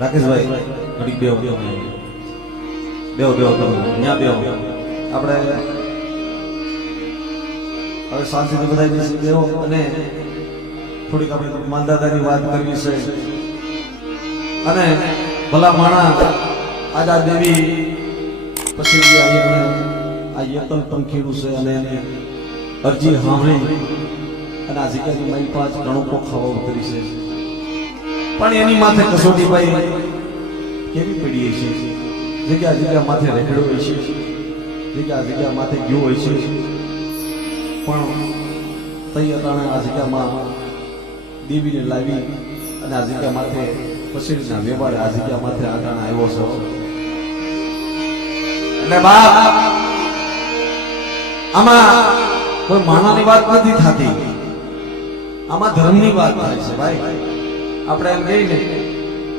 રાકેશભાઈ ઘડીક બેહો બેહો તમે ત્યાં બેહો. આપણે હવે શાંતિથી બધા બેહો અને થોડીક આપણે માલદાદાની વાત કરવી છે. અને ભલા માણા આજા દેવી પછી આ એકલ પંખીડું છે અને અરજી સાંભળી અને આ જગ્યાની મારી પાંચ ગણકો ખાવા ઉતરી છે. પણ એની માથે કસોટી ભાઈ કેવી પડી છે. જગ્યા જગ્યા માથે રેખડો હોય છે, જગ્યા જગ્યા માથે ગયો હોય છે. પણ તઈ અટાણે આ જગ્યામાં દેવીને લાવી અને આ જગ્યા માથે પછીના વેપારે આ જગ્યા માથે અટાણે આવ્યો છો. એટલે બાપ આમાં કોઈ માણાની વાત નથી થતી, આમાં ધર્મની વાત થાય છે. ભાઈ આપણે એમ કહીને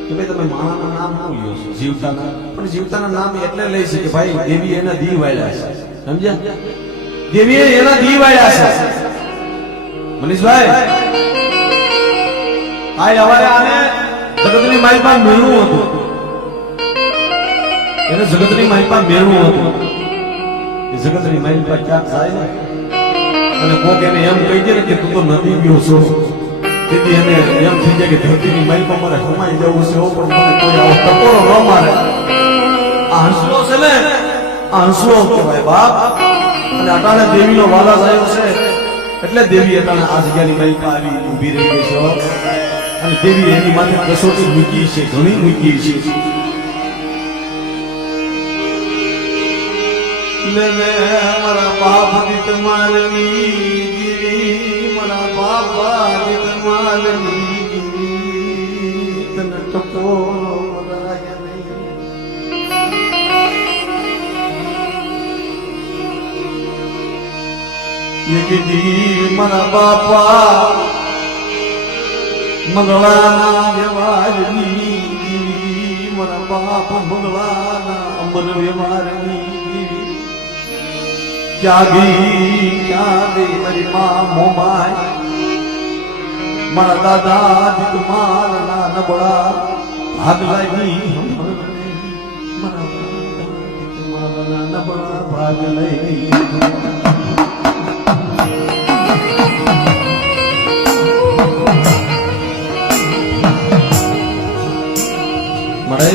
કે ભાઈ તમે માણાનું નામ ન લ્યો છો જીવતાના, પણ જીવતાના નામ એટલે લઈ છે કે ભાઈ દેવી એના દી વાળ્યા છે. સમજ્યા? દેવીએ એના દી વાળ્યા છે. મનીષભાઈ આ હવારે આને જગતની મારી પાસે મેળવું હતું, એને જગતની મારી પાસે મેળવું હતું. એ જગતની મારી પાસે ક્યાંક જાય ને અને કોક એને એમ કહી દે ને કે તું તો નદી ગયો છો, તેથી એને એમ થઈ જાય કે ધરતીની મારી પર મારે હમાઈ જવું છે, પણ મને કોઈ આવો ટકોરો ન મારે. આ હંસલો છે ને, આ હંસલો કહેવાય બાપ. અને અટાણે દેવીનો વાલા આવ્યો છે એટલે દેવી અટાણે આ જગ્યાની મારી પર આવી ઊભી રહી ગઈ છે. અને દેવી એની માથે કસોટી મૂકી છે, ઘણી મૂકી છે. મારા બાપ દીત માલની દેવી, મારા બાપા દીત માલની તને ટકોરો મરાય નહીં. મારા બાપા મંગળાના વ્યવહારની દેવી, મારા બાપ મંગળાના અમર વ્યવહારની દેવી. ક્યાં ગઈ મારી માં મોમાય, મારા દાદા દીત માલના નબળા ભાગ લાગી. મારા દાદા દીત માલના નબળા ભાગ લઈ મળે.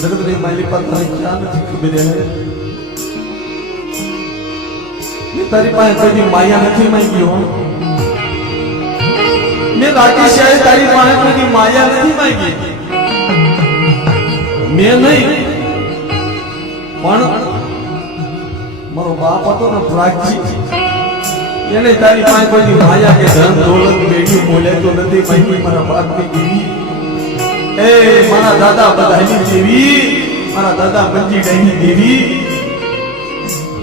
જગતની મારી પર તને ક્યાં નથી ખબર હે? તારી પાસે કોઈ માયા નથી માંગી. મેં રાકેશ તારી પાસે કોઈ માયા નથી માંગી. મેં નહીં, પણ મારો બાપ હતો ને પ્રાગજી, એને તારી પાસે કોઈ માયા કે ધન દોલત મેળવી બોલે તો નથી માંગી. મારા બાપની દેવી, એ મારા દાદા બધાની દેવી, મારા દાદા મંજીડાની દેવી,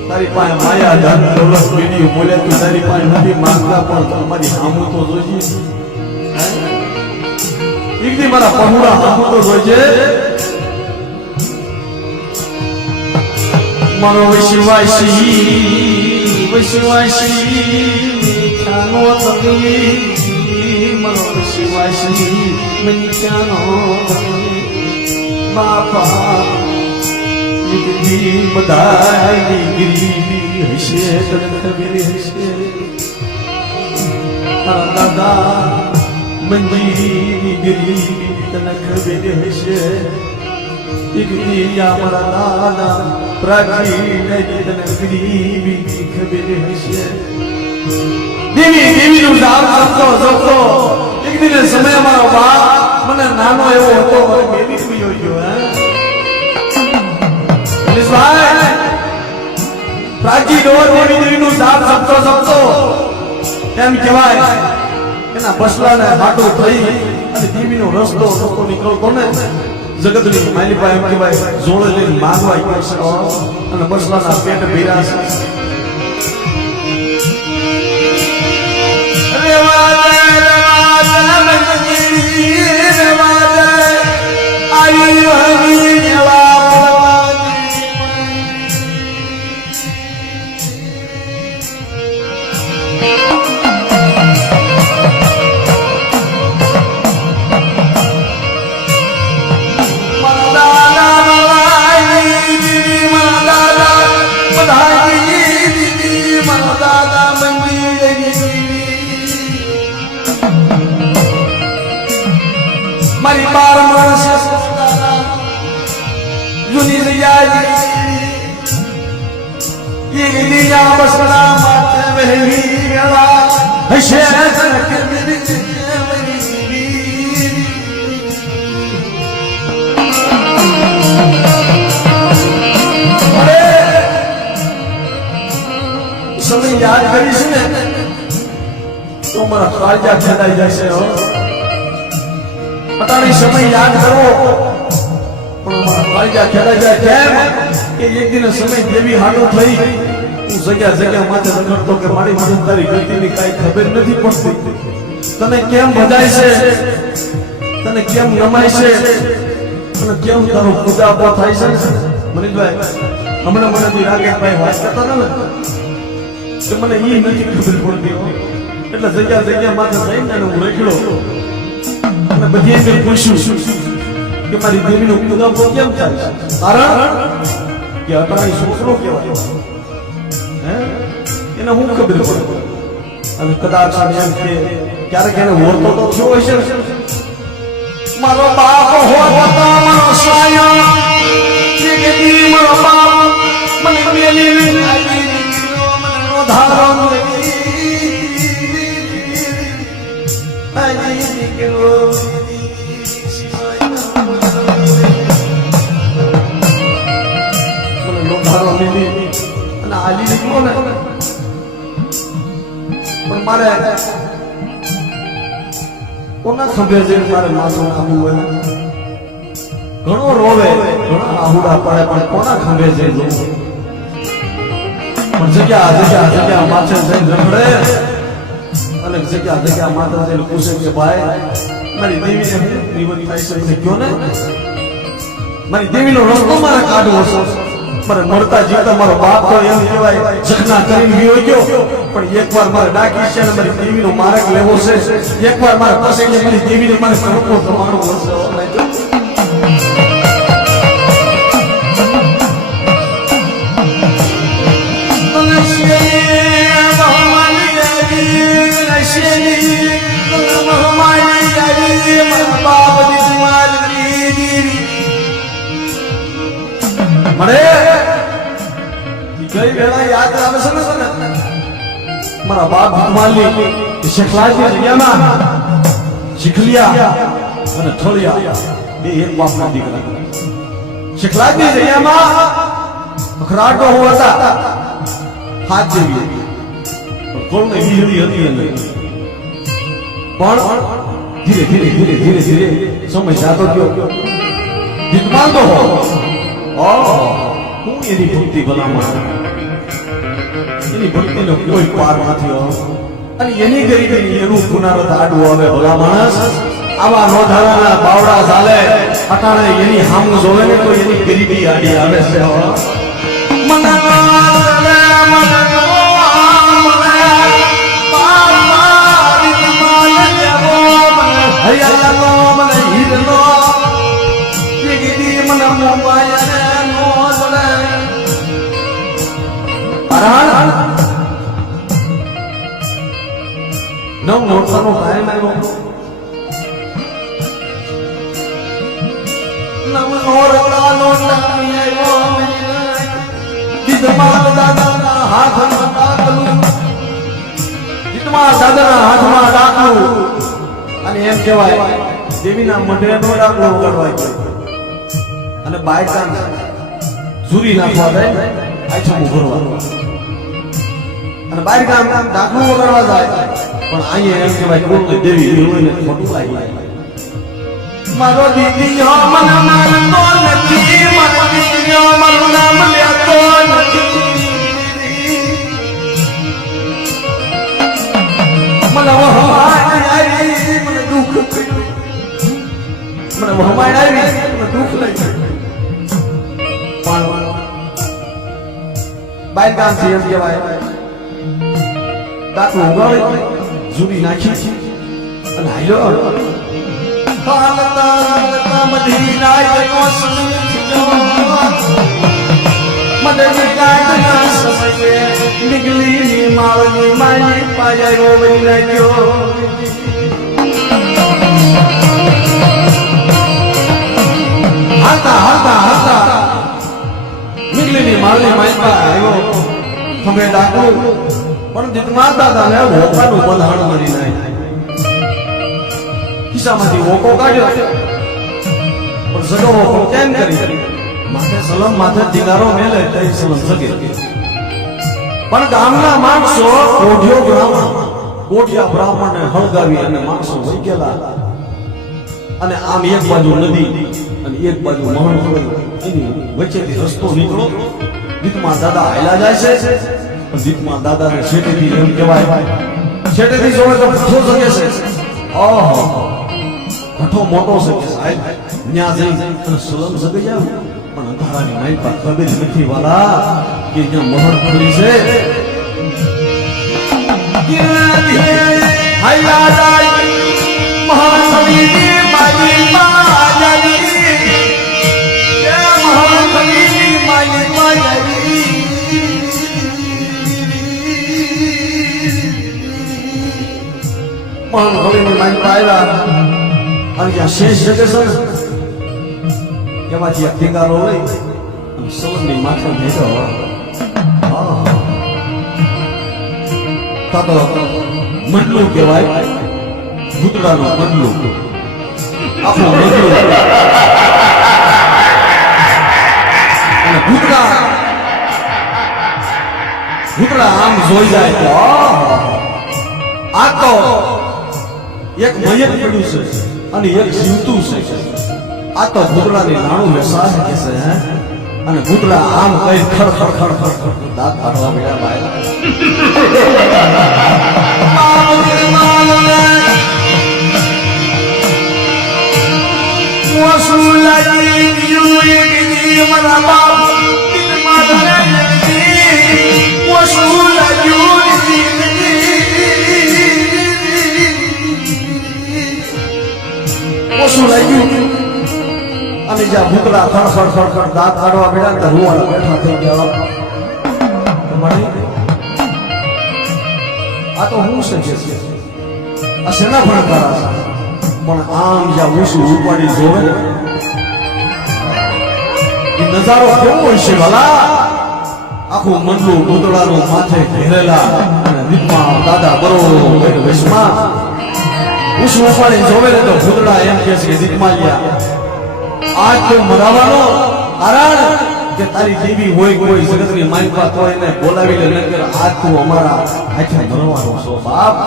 તારી પાસે માયા ધન દોલત મેળવી બોલે તો તારી પાસે નથી માંગતા, પણ તમારી હામું તો જોઈજે. એક દી મારા પહોળા હામું તો જોઈજે. મારો વિશ્વાસી ખ્યાનો તરી, મારો વિશ્વાસી મને ખ્યાનો તરી. બાપા બધાની ગરીબી હશે તને ખબર હશે. તારા દાદા મંજીની ગરીબી તને ખબર હશે. એક દી મારા દાદા પ્રાચી તને ગરીબી ખબર હશે. દેવીનું નામ જપતો એક દિને સમય મારો બાપ મને નાનો એવો હતો, બેબી ગયો ગયો. પ્રાચી દેવીનું નામ જપતો એમ કહેવાય એના બસલાને હાટો થઈ અને દેવીનો રસ્તો નીકળતો ને જગતની માલી પાસે એમ કહેવાય જોડે લઈને માંગવા અને બસલાના પેટ ભીરા છે. બાર માણસે જૂની જગ્યાએ ઈદિયા બસડા માથે વહેલી વેળા હશે સમય યાદ કરીશ ને તો મારા કાળજા ખેદાઈ જશે હો અટાણે સમય યાદ કરવો પણ મારા કાળજા ખેદાઈ જાય કેમ કે એક દિન સમય દેવી હાડો થઈ હું જગ્યા માથે રખડતો કે મારી મદદ તારી ગતિની કાંઈ ખબર નથી પડતી તને કેમ બધાય છે તને કેમ નમાય છે અને કેમ તારો પૂજાપો થાય છે મનીષભાઈ હમણાં મને રાકેશભાઈ વાત કરતા હતા ને કે મને ઈ નથી ખબર પડતી એટલે જગ્યા માથે જઈને હું રખડ્યો અને બધી મેં પૂછ્યું કે મારી દેવીનો પૂજાપો કેમ થાય કારણ કે અટાણી છોકરો કહેવાય એને હું ખબર પડે અને કદાચ એમ કે ક્યારેક એને ઓળતો તો થયો હશે મારો બાપ હોતો મારો સાયા કે દી મારો બાપ મને મેલી મને ધારો આજી નીકળો મને લોભારો મેલી અને આલી નીકળો ને પણ મારે કોના ખંભે છે મારે માથું નાખવું હોય ઘણો રોવે ઘણા આહુડા પડે પણ કોના ખંભે છે પણ જગ્યા માથે જઈને રખડે અને જગ્યા માથે જઈને પૂછે કે ભાઈ મારી દેવીને નિવૃત્ત થાય છે કયો ને મારી દેવીનો રસ્તો મારે કાઢવો છે મારે મળતા જીવતા મારો બાપ તો એમ કહેવાય જખના કરીને ગયો પણ એકવાર મારે ડાકી છે અને મારી દેવીનો માર્ગ લેવો છે એકવાર મારે પાસે મારી દેવીને મારે કરવો પ્રમાણો છે મને ગઈ વેળા યાદ આવે છે ને મારા બાપ ભગવાનની શેખલાજી જગ્યામાં શીખલિયા અને ઠળિયા બે એક બાપના દીકરા શેખલાજી જગ્યામાં અખરાટો હતા હાથ જેવી કોળને વીહળી હતી અને પણ ધીરે ધીરે સમય જાતો ગયો ગીતમાંતો હો હું એની ભક્તિ ભલામણ એની ભક્તિનો કોઈ પાર નથી અને એની ગરીબી એનું પુનરાવર્ત આડવું આવે ભલા માણસ આવા નોંધાવાના બાવડા ચાલે અટાણે એની હામ જોવે ને તો એની ગરીબી આડી આવે છે નવ નોટનો ટાઈમ આવ્યો નવ નોરતાનો ટાઈમ આવ્યો ગીતમાલ દાદાના હાથમાં ડાકલું ગીતમાલ દાદાના હાથમાં ડાકલું અને એમ કહેવાય દેવીના મંડળનો ડાકલો વગાડવાય અને બાયકાન ઝૂરી નાખવા જાય આછું ભરવા અને બાર ગામ ડાકલું વગાડવા જાય પણ અહીંયા એમ કહેવાય કોઈને દેવી હિરોઈને ખોટું લાગી મારો દીદી હો મન માનતો નથી મારો દીદી હો મારું નામ લેતો નથી મને વહમાય આવી મને દુઃખ થયું મને વહમાય આવી મને દુઃખ લાગ્યું પણ બાર ગામ થી એમ કહેવાય ડાકલું વગાડે જૂરી નાખી અને હાલ્યો હાલતા મદીના નો સમય થયો મદીના સમયે નીકળી માવની માની પાયા રોવી લાગ્યો દિલ્હીની માલની માઇપા આવ્યો તમે ડાકું પણ જીતમાં દાદાને હોકાનું બંધાણ મળી નાખ્યું ખિસ્સામાંથી હોકો કાઢ્યો પણ સગો હોકો કેમ કરી માથે સલમ માથે દિગારો મેલે તઈ સલમ સગે પણ ગામના માણસો કોઠિયા બ્રાહ્મણને હળગાવી અને માણસો વહી ગયેલા અને આમ એક બાજુ નદી અને એક બાજુ મહણ એની વચ્ચેથી રસ્તો નીકળો જીતમાં દાદા હાલ્યા જાય છે પણ જીતમાં દાદાને શેઠેથી એમ કહેવાય શેઠેથી જોવે તો ભઠ્ઠો શકે છે ઓહો ભઠ્ઠો મોટો શકે સાહેબ ન્યા જઈ અને સલમ સગી જાવ પણ અંધારાની માઇપા ખબર નથી વાલા કે ત્યાં મહણ ખડી છે હાલ્યા જાય મહણ ખડીની મારી મારી મહણ ખડીની મારી મારી મહણ ખડીની મારી આવ્યા અને જ્યાં શેષ જગે છે એમાંથી એક ટીંગારો લઈ અને સલમની માથે ભેગો તો મંડલું કહેવાય ભૂતડાનું મંડલું આખું મંડલું અને ભૂતડા આમ જોઈ જાય તો આ તો એક મયત પડ્યું છે અને એક જીવતું છે આ તો ભૂતડાની નાણું વેસા છે હે અને ભૂતડા આમ કઈ ખડ ખડ ખડ ખડ ખડ દાંત કાઢવા મળ્યા ભાઈ શું લાગ્યું અને જ્યાં ભૂતડા ખડ ખડ ખડ દાંત કાઢવા બેઠા તો રૂવાળા બેઠા થઈ ગયા આ તો હું છે આ શેના ભણકારા પણ આમ જ્યાં ઊંચું ઉપાડી જોવે એ નજારો કેવો હોય છે ભલા આખું મંડલું ભૂતડાનું માથે ઘેરેલા અને રીતમાં દાદા બરોબર વેશમાં ઊંચું ઉપાડી જોવે ને તો ભૂતડા એમ કહે છે કે જીતમાં ગયા આજ તો મરાવાનો કારણ કે તારી દેવી હોય કોઈ જગતની માલિકા તો એને બોલાવી લે નકર આજ તું અમારા હાથે મરવાનો છો બાપ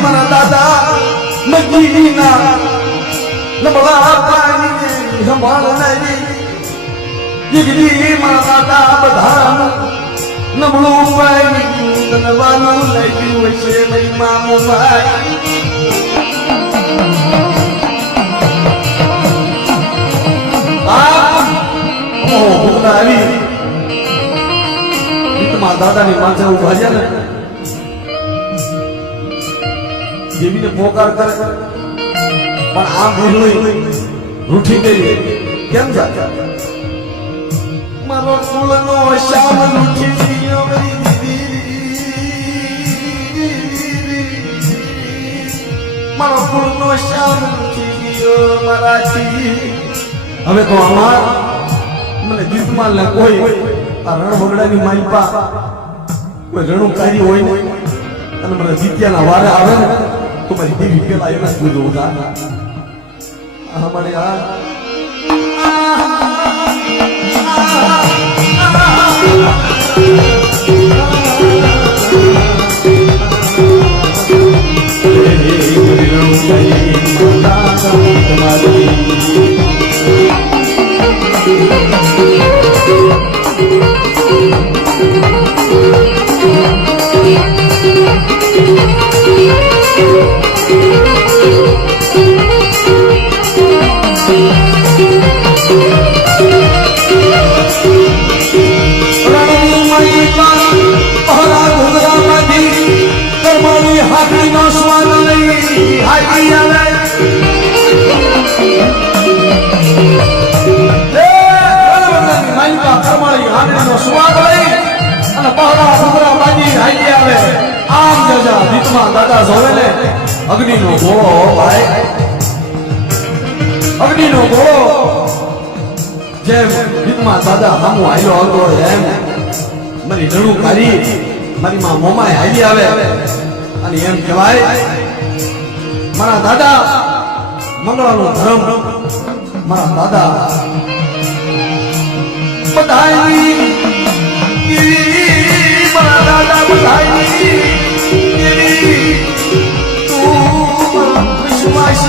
મારા દાદા મદીના નબળા પાણી સંભાળનારી દીકરી મારા દાદા બધા નબળું પાણી નવાનું લઈ ગયું છે મારી મામો ભાઈ આવી મારા દાદાની માથે ઉભા રહ્યા ને દેવીને પોકાર કરે પણ આમ રૂઠી ગઈ કેમ જાય મારો ફૂલનો શ્યામ રૂઠી ગયો મારો ફૂલનો શ્યામ રૂઠી ગયો મારાથી હવે તો આમાં મને જીતમાં લે કોઈ આ રણ વગડાની માઈપા કોઈ રણુકારી હોય ને અને મને જીત્યાના વારે આવે ને તો મારી દેવી પેલા એના પૂજો ઉતા હમારે આ ગીતમાં દાદા જોવે ને અગ્નિનો ગોળો ભાઈ, અગ્નિનો ગોળો જેમ ગીતમાં દાદા હામું હાલ્યો આવતો એમ મારી રણું કાઢી મારી માં મોમાય હાલી આવે અને એમ કહેવાય મારા દાદા મંગળાનો ધર્મ, મારા દાદા બધાઈ મારા દાદા બધાઈ તું વિશ્વાસ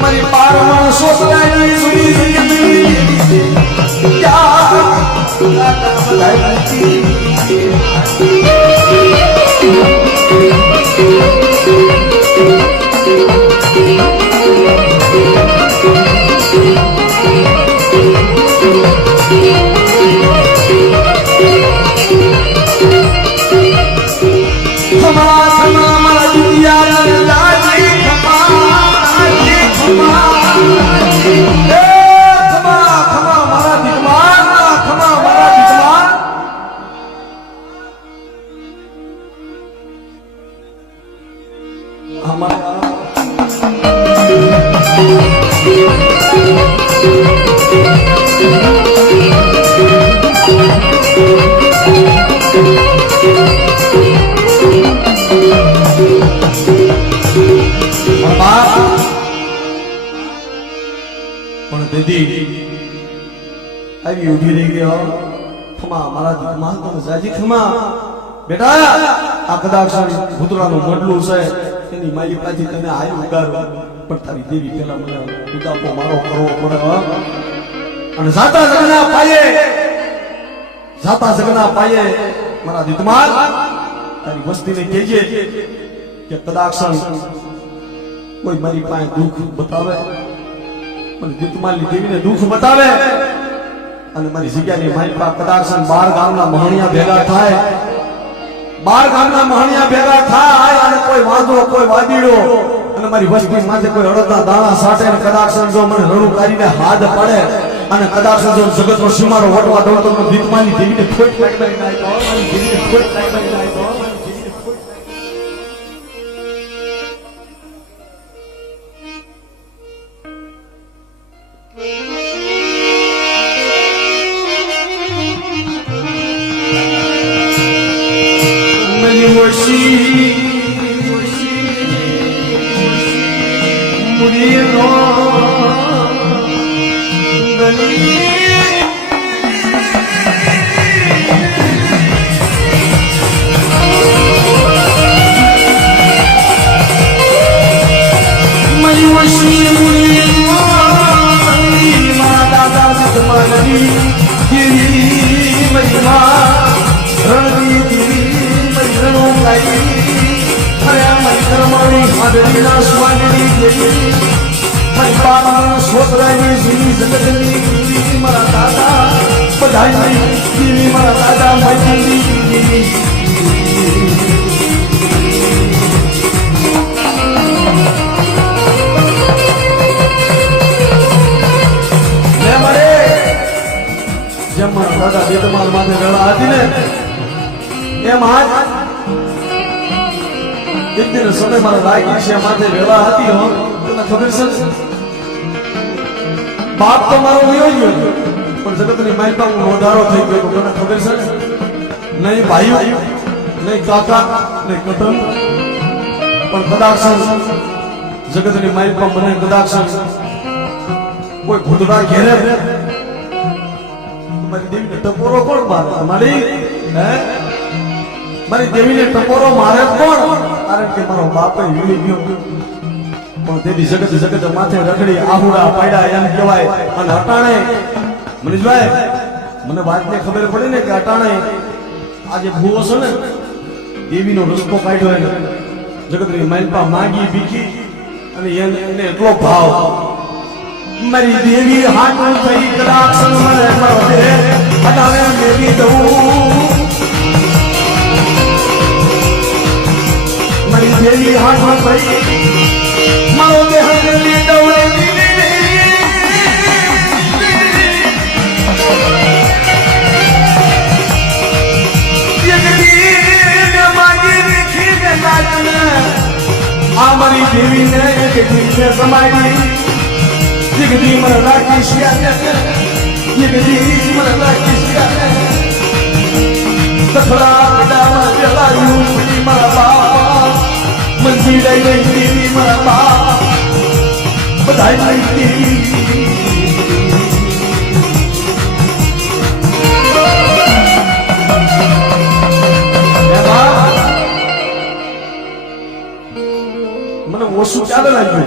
મારી પારવણ સોસરાની સુની જગતની દાદા બધાઈ પણ દીદી આવી ઉભી રહી ગયો ખમા મારા દીકમાં તો જાજી ખમા બેટા આ કદાચ ભૂતરાનું મોડલું છે એની મારી પાછી તને આય ઉગારો પણ તારી દેવી પેલા મને ઉદાપો મારો કરવો પડે અને જાતા જગના પાયે મારા દીકમાં તારી વસ્તીને કહેજે કે કદાચ કોઈ મારી પાસે દુઃખ બતાવે પણ દીતમાલની દેવીને દુઃખ બતાવે અને મારી જગ્યાની મારી પાસે કદાચ 12 ગામના મહણિયા ભેગા થાય, 12 ગામના મહણિયા ભેગા થાય અને કોઈ વાંદરો કોઈ વાદીડો અને મારી વસ્તી માથે કોઈ અડદના દાણા સાટે અને કદાચ જો મને રણું કાઢીને હાથ પડે અને કદાચ જો જગતનો સીમારો વટવા દઉં તો દીતમાલની દેવીને ખોટ લાગી જાય તો મારી દેવીને ખોટ લાગી જાય તો સમય મારા લાગી છે માથે વેળા હતી હો તને ખબર છે બાપ તો મારો વયો ગયો પણ જગતની માલપા હું વધારો થઈ ગયો તને ખબર છે નહીં ભાઈઓ નહીં કાકા નહીં કટન પણ કદાચ જગતની માલપા મને કદાચ કોઈ ભૂતડા ઘેરે મારી દેવીને ટપોરો કોણ મારે મારી મારી દેવીને ટપોરો મારે કોણ? કારણ કે મારો બાપ વીડી ગયો પણ તેની જગત માથે રખડી આહુડા પાડ્યા એમ કહેવાય અને અટાણે મનીષભાઈ મને વાતને ખબર પડી ને કે અટાણે આજે ભૂવો છે ને દેવીનો રસ્તો કાઢ્યો એને જગતની માલપા માગી બીકી અને એને એટલો ભાવ મારી દેવી હાથ થઈ કદાચ મને મળે અટાણે મેલી દઉં મારી દેવી હાથ થઈ મારો દેહ મેલી દઉં એકદીને સમાઈ દીકરી મને રાખી શિયા દીકરી મને રાખી શિયા તખડા પડામાં જલાયું પડી મારા બાપ મંજી લઈ ગઈ દેવી મારા બાપ બધાઈ લઈ દેવી મને ઓછું ચાલે લાગ્યું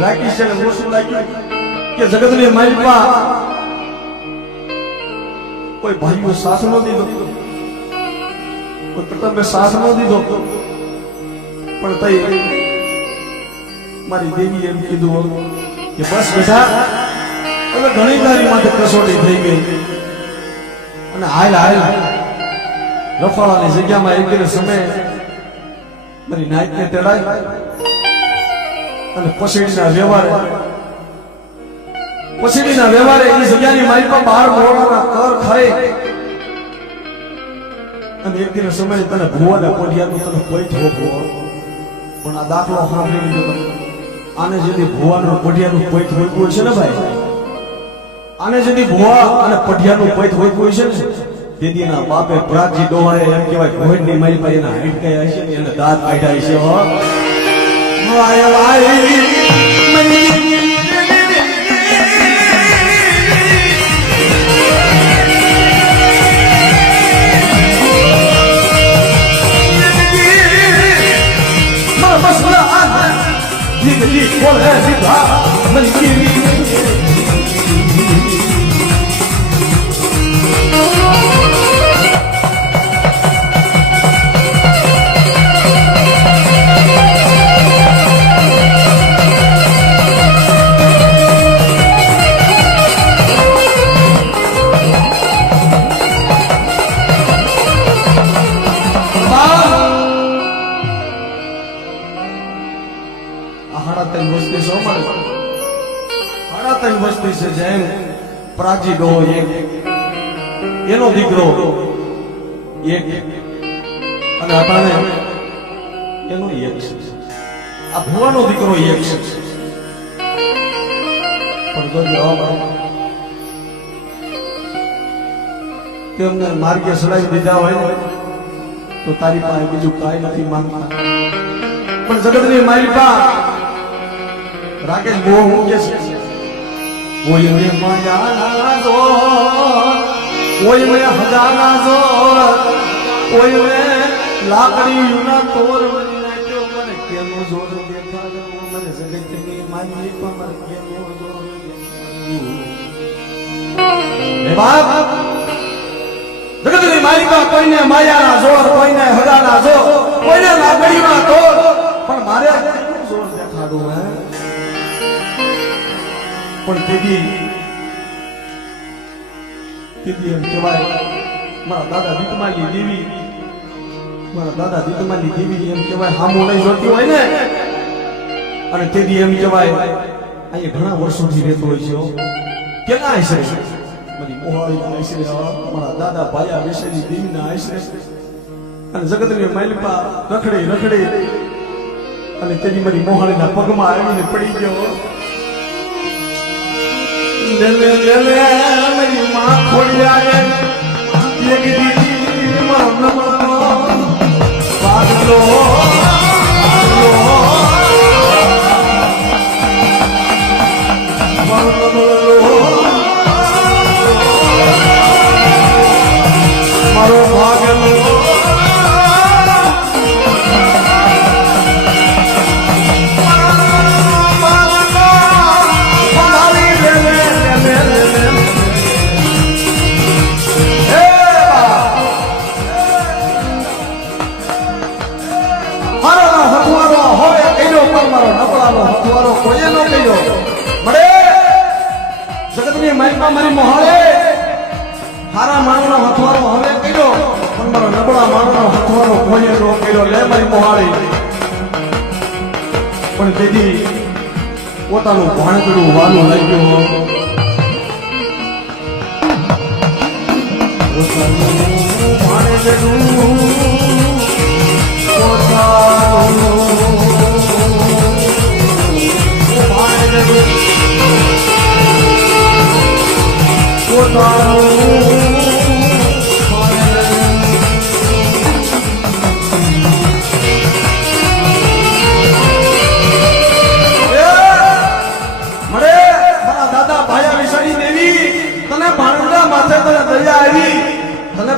રાખી છે ઓછું લાગ્યું કે જગતની માલિકમાં કોઈ ભાઈઓ સાથ ન દીધો કોઈ પ્રતાપે સાથ ન દીધો પણ તઈ મારી દેવી એમ કીધું કે બસ બેટા હવે ઘણી તારી માટે કસોટી થઈ ગઈ અને હાલ રફાળાની જગ્યામાં એક સમય મારી નાયકને તેડાય અને પછીડીના વ્યવહારે એ જગ્યાની મારી પર બહાર મોડાના કર ખાય અને એક દિન સમય તને ભુવાના કોઢિયાનું તને કોઈ થોભો પણ આ દાખલો સાંભળી લીધો આને જેથી ભુવાનો કોઢિયાનું કોઈ થોભવું છે ને ભાઈ આને જેથી ભુવા અને પઢિયાનું કોઈ થોભવું છે ને દીદીના બાપે પ્રાગજી ડોહાએ એમ કહેવાય ઘોડની મારી પાસે એના હાઈટ કયા હશે ને એને દાંત કાઢ્યા છે હો વાય વાય દીકરી બોલે દીધા મનકી પ્રાચી ડોહો એક એનો દીકરો એક અને અટાણે એનો એક છે આ ભુવાનો દીકરો એક છે પણ તેમને માર્ગે સડાવી દીધા હોય તો તારી પાસે બીજું કાંઈ નથી માંગતા પણ જગતની મારી પાસે રાકેશ બહુ હું કે છે કોઈ મે માયાના જોર કોઈ મે હજાના જોર કોઈ મે લાકડીના તોર મરી નાખ્યો મને કેનો જોર દેખાડો મને જગતની માની પર કેનો જોર દેખાડો બાપ જગતની માલિકા કોઈને માયાના જોર કોઈને હજાના જોર કોઈને લાકડીના તોર પણ મારે કેનો જોર દેખાડો હે પણ તેથી એમ કહેવાય મારા દાદા દીકમાલી દેવી એમ કહેવાય હામો નહીં જોતી હોય ને અને તેથી એમ કહેવાય અહીંયા ઘણા વર્ષોથી રહેતો હોય છે કેના આશરે બધી મોહાળીના આશરે મારા દાદા ભાયા વિશેની દેવીના આશરે અને જગતની માલિકા રખડે અને તેની મારી મોહાળીના પગમાં આવીને પડી ગયો લેલે મારી માં ખોડિયા એક દીદી મારો નમો વાગલો મારો ભાગલો મારી મોહાળે હારા માણસનો હથવારો હવે કર્યો પણ મારો નબળા માણસનો હથવારો કોઈ નો કર્યો લે મારી મોહાળે પણ તેથી પોતાનું ભાણકડું વાલું લાગ્યું પોતાનું ભાણકડું પોતાનું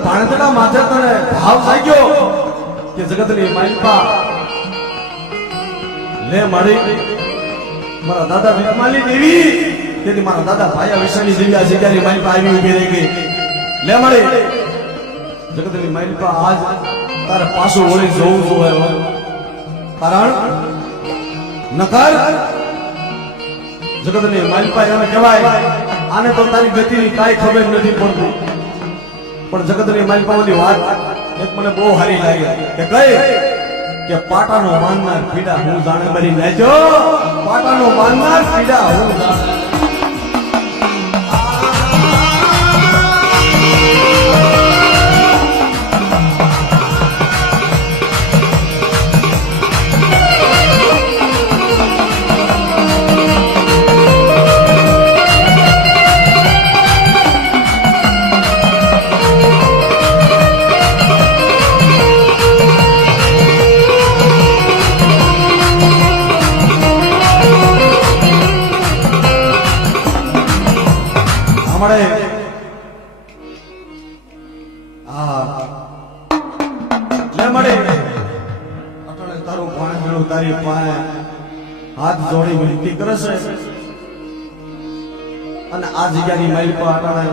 ભાણેતડા માથે તને ભાવ જાગ્યો કે જગતની માલિકા લે મારી મારા દાદા વિકમાલી દેવી તેથી મારા દાદા ભાયા વિશાની દેવી આ જગ્યાની માલિકા આવી ઉભી રહી ગઈ લે મારી જગતની માલિકા આજ તારે પાછું વળી જવું જોઈએ કારણ નકર જગતની માલિકા એને કહેવાય આને તો તારી ગતિની કાંઈ ખબર નથી પડતી પણ જગતની માલિકાઓની વાત એક મને બહુ સારી લાગી કે કઈ કે પાટાનો માનનાર પીડા હું જાણે બરી નાચો પાટાનો માનનાર પીડા હું જાણે મળે લે મળે અટણે તારું ભાણેજડું તારી પાસે હાથ જોડી વિનંતી કરે છે અને આ જગ્યાની માલિકા અટણે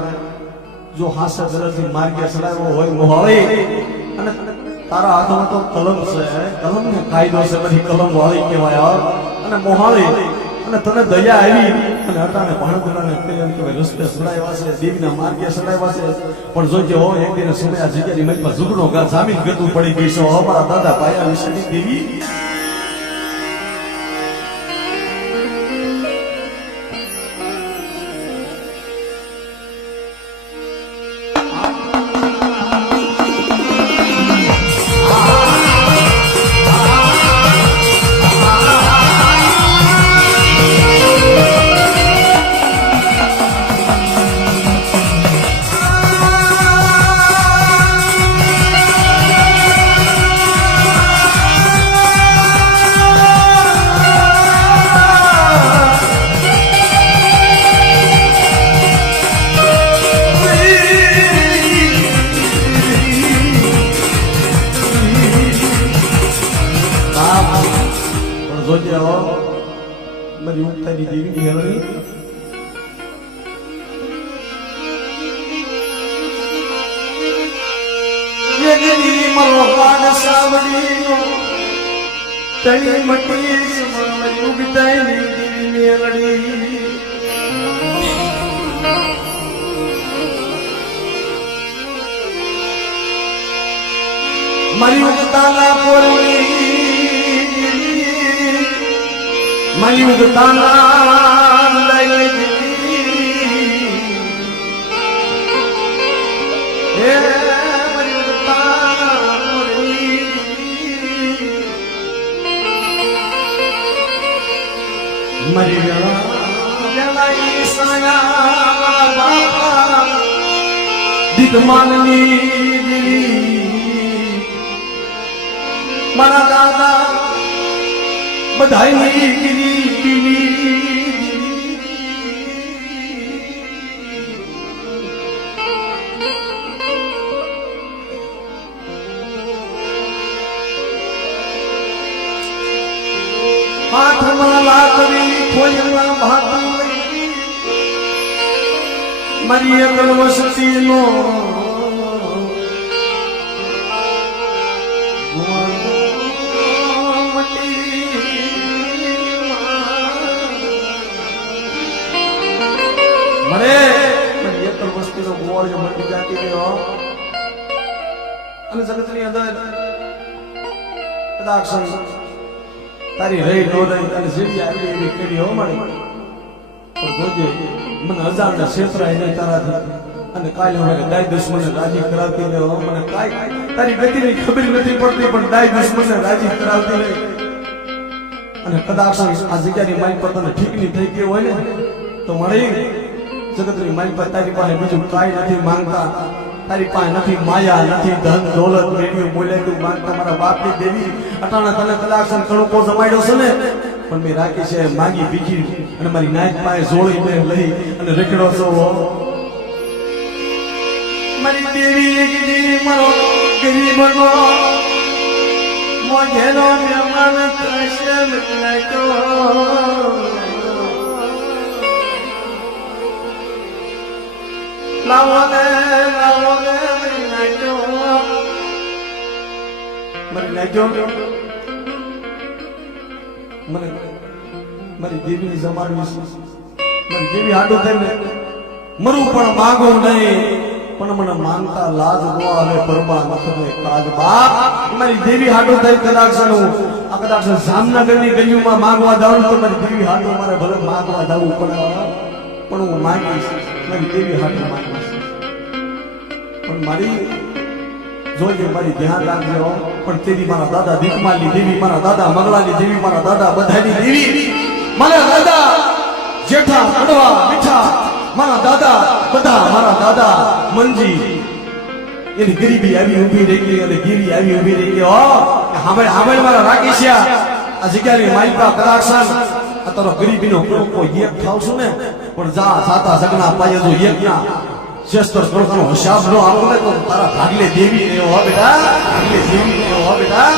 જો હાસે દરથી માર્ગે ચડાવ્યો હોય મોહાળી અને તારા હાથમાં તો કલમ છે કલમને કાયદો છે બધી કલમ વાળી કહેવાય અને મોહાળી અને તને દયા આવી અને અટાણે ભાણેજડાને એમ કહેવાય રસ્તે સડાવ્યા છે દેવીના માર્ગે સડાવ્યા છે પણ જોજે હો એક દિન સમય આ જગ્યાની મહેલમાં ઝુગડો જામીન ગતું પડી ગઈ છે અમારા દાદા પાયા વિશેની દેવી જોજે હો મારી ઉગતાની દેવી હેરણી યગની મરો કાન સાવડીનો તણી મટી મારી ઉગતાની દેવી હેરણી મારી ઉગતાના પોરણી મયુગ તાના લઈ દીધી હે મયુગ તાના મોરી મરી વેલા ઈસાયા બાપા દીકમાનની દીવી મારા દાદા બધાઈ ગીરી હાથમાં લાકડી ખોયમાં ભાતી મારી અકલ વસતીનો મને એકલ વસ્તીનો ગોળ જો મટી જાતી રહ્યો અને જગતની અંદર કદાચ તારી રહી નો રહી અને જેવી આવી એવી કરી હો મળી પણ જોજે મને અજાણને ક્ષેત્રાય નહીં તારાથી અને કાલે મને દાય દુશ્મનને રાજી કરાવતી રહે મને કાંઈ તારી ગતિની ખબર નથી પડતી પણ દાય દુશ્મનને રાજી કરાવતી રહે અને કદાચ આ જગ્યાની મારી પર તને ઠીકની થઈ ગઈ હોય ને તો મળી જગતની મારી પાસે તારી પાસે બીજું કાંઈ નથી માંગતા તારી પાસે નથી માયા નથી ધન દોલત મેળવી બોલેતું માંગતા મારા બાપની દેવી અટાણા તને કદાચ કણકો જમાડ્યો છે ને પણ મેં રાખી છે માંગી ભીખી અને મારી નાયક પાસે જોડી મેં લઈ અને રેખડો છો મારી દેવી ગીરી મારો ગરીબનો મોઢેનો મહેમાન થશે લાગ્યો લાવો ને મરી લાગ્યો મને મારી દેવીની જમાડવી છે મારી દેવી હાડું થઈને મરું પણ માંગો નહીં પણ મને માંગતા લાજ નો આવે પરમા નખને કાજ બાપ મારી દેવી હાડું થઈ કદાચ આ કદાચ જામનગરની ગલીમાં માંગવા જાઉં તો મારી દેવી હાડું મારે ભલે માંગવા જવું પડે પણ હું માંગીશ મારી દેવી હાડું માંગીશ પણ મારી જોજે મારી ધ્યાન રાખજો પણ તેરી મારા દાદા દીકમાલી દેવી મારા દાદા મગલાની દેવી મારા દાદા બધાની દેવી મારા દાદા જેઠા કડવા મીઠા મારા દાદા બધા મારા દાદા મંજી એની ગરીબી આવી ઊભી રહી ગઈ અને ગીરી આવી ઊભી રહી ગઈ હામેળ મારા રાકેશિયા આ જગ્યાની માલિકા કરાક્ષણ આ તારો ગરીબીનો કોઈ એક થાવશું ને પણ જા સાતા સગના પાયે જો એકના શસ્ત્ર સ્વર્ગનો હિસાબ નો આપો ને તો તારા ભાગલે દેવી એવો હો બેટા ભાગલે દેવી એવો હો બેટા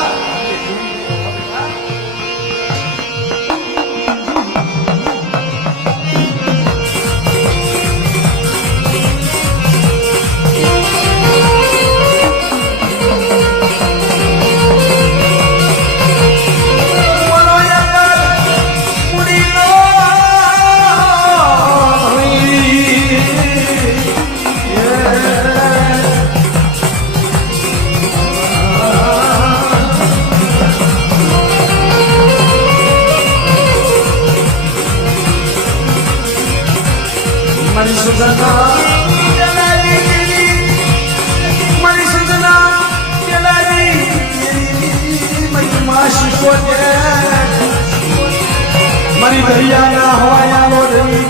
મારી દરિયાના હવાયા લોડની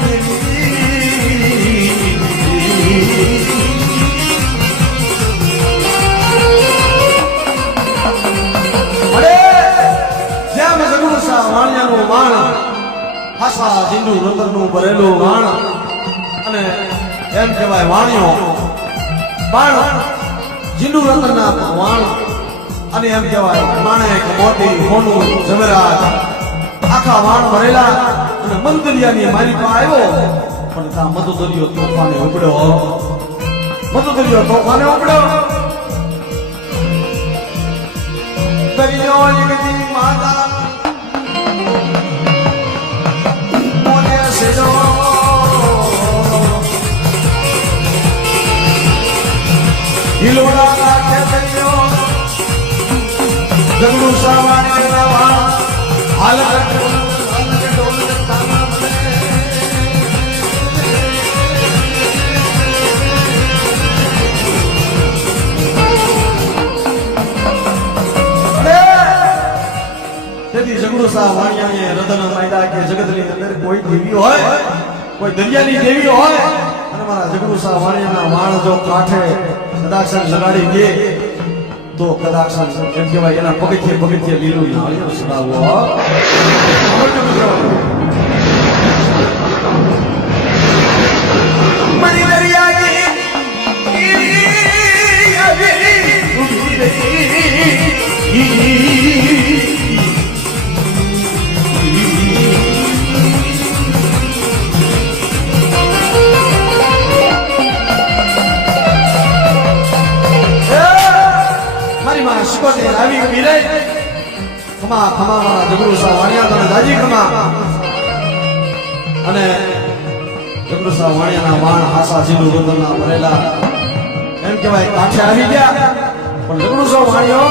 અરે જેમ જગનું સા વાણિયાનું વાણ હાસા જીંડુ રતનનું ભરેલું વાણ અને એમ કહેવાય વાણિયો બાણ જીંડુ રતનના વાણ અને એમ કહેવાય માણેક મોતી મોનું જવેરાત આખા વાણ ભરેલા અને મધુદરિયાની મારી પાસે આવ્યો પણ ત્યાં મધુદરિયો તોફાને ઉપડ્યો દરિયો જગતી માતા મોને સેજો હિલોડા નાખે દરિયો જગનું સામાન્ય નવા હાલ વાણિયાને રતન માંડ્યા કે જગતની અંદર કોઈ દેવી હોય કોઈ દરિયાની દેવી હોય અને મારા જગરુસા વાણિયાના વાણ જો કાંઠે કદાચ લગાડી દે તો કદાચ એમ કહેવાય એના પગથિયે લીલું નાળિયેર સુડાવો મની દરિયાની આવી ઉભી રહી ખમા મારા જગરુસા વાણિયા તને દાજી ખમા અને જગરુસા વાણિયાના વાણ હાસા જીલું રતનના ભરેલા એમ કહેવાય કાંઠે આવી ગયા પણ જગરુસા વાણિયો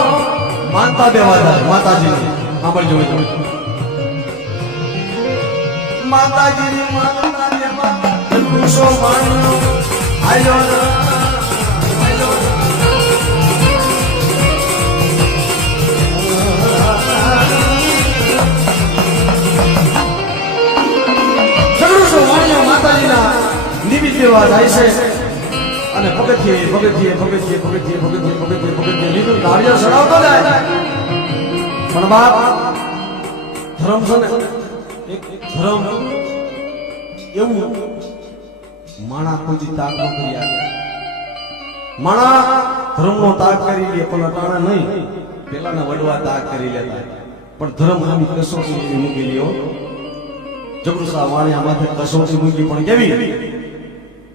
માનતા દેવા માતાજીને સાંભળજો માતાજીની માનતા દેવા જગરુસો વાણિયો આયો દેવા જાય છે અને પગથિયે લીધું નાળિયેર ચડાવતો જાય પણ બાપ ધર્મ છે ને એક ધર્મ એવું માણા કોઈ તાક ન કરી આવે માણા ધર્મનો તાગ કરી લે પણ અટાણા નહીં, પેલાના વડવા તાગ કરી લેતા, પણ ધર્મ આની કસોટી એવી મૂકી લ્યો. જબરુસા વાણિયા માથે કસોટી મૂકી પણ કેવી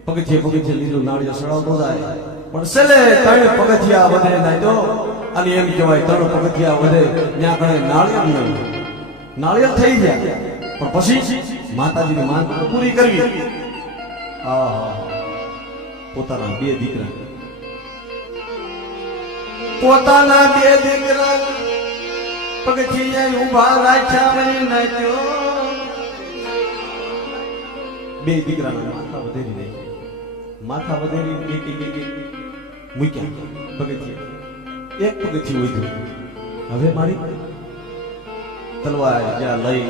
પગથિયે લીલું નાળિયેર સડાવતો જાય, પણ છેલ્લે ત્રણ પગથિયા વધે નાખ્યો અને એમ કહેવાય ત્રણ પગથિયા વધે ત્યાં કણે નાળિયેર નહીં, નાળિયેર થઈ ગયા પણ પછી માતાજીની માંગ પૂરી કરવી. પોતાના બે દીકરા પગથિયે ઉભા રાખ્યા વળી નાખ્યો, બે દીકરાના માથા વધેરી નાખ્યા, માથા વધેરી મૂક્યા પગથિયે, એક પગથિયું વધ્યું. હવે મારી તલવાર જ્યાં લઈ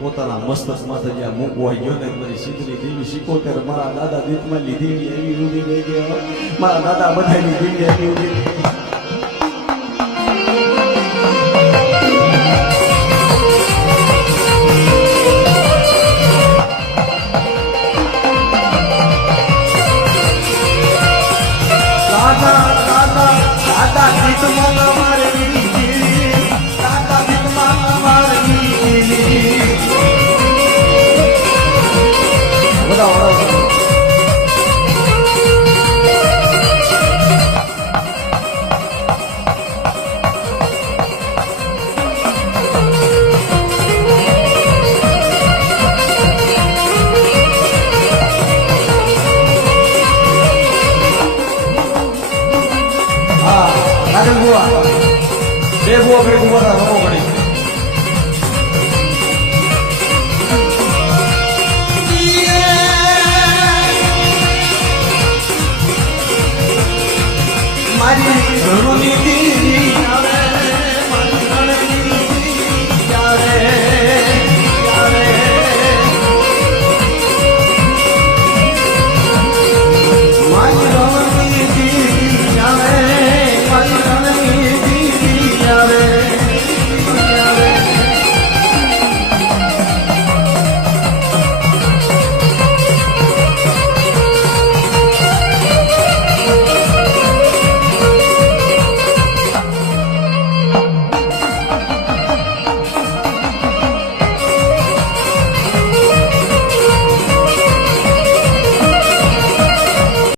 પોતાના મસ્તક માથે જ્યાં મૂકવા ગયો ને મારી સીધલી દેવી 77 મારા દાદા દીપમાં લીધી એવી રૂડી લઈ ગયો, મારા દાદા બધાની દેવી એવી રૂડી. મારી